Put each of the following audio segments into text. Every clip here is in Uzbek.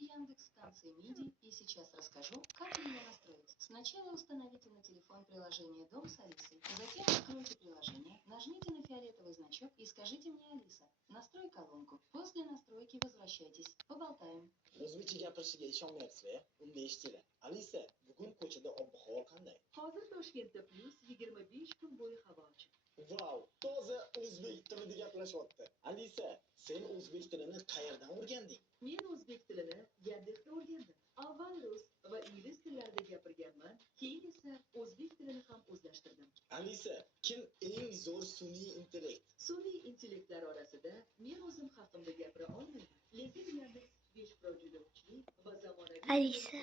Яндекс станции MIDI и сейчас расскажу, как ее настроить. Сначала установите на телефон приложение «Дом с Алисой». Затем откройте приложение, нажмите на фиолетовый значок и скажите мне: «Алиса, настрой колонку». После настройки возвращайтесь. Поболтаем. O'zbekcha gapirishiga ishonmayapsiz-a? Unda eshitinglar. Alisa, bugun ko'chada ob-havo qanday? Hozir Toshkentda +25 kun bo'yi havo ochiq. Vau, toza o'zbek tilida gaplashyapti. Alisa, sen o'zbek tilini qayerdan o'rganding? Men o'zbek tilini Yandexda o'rgandim. Avval rus va ingliz tillarida gapirganman, keyin esa o'zbek tilini ham o'zlashtirdim. Alisa, kim eng zo'r sun'iy intellekt? Sun'iy intellektlar orasida men o'zim haqimda gapira olmayman, lekin Yandex 5 Pro juda kuchli va zamonaviy. Alisa.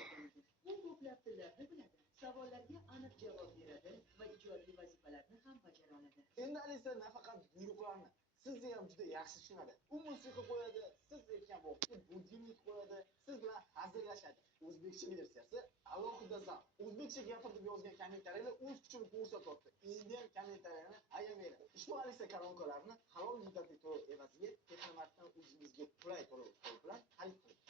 U ko'plab tillarni biladi, savollarga aniq javob beradi va ijodiy vazifalarni ham bajara oladi. Endi Alisa nafaqat buyruqlarni sizni ham juda yaxshi tushunadi. U musiqa qo'yadi, siz aytgan vaqtda budilnik qo'yadi, siz bilan hazillashadi. O'zbekcha versiyasi alohida zavq. O'zbekcha gapirib yozgan kommentariylar o'z kuchini ko'rsatyapti. Endi ham kommentariylarni ayamaydi. Ushbu Alisa kolonkalarini halol muddatiy to'lov evaziga Texnomartdan o'zingizga qulay to'lov bilan xarid qiling.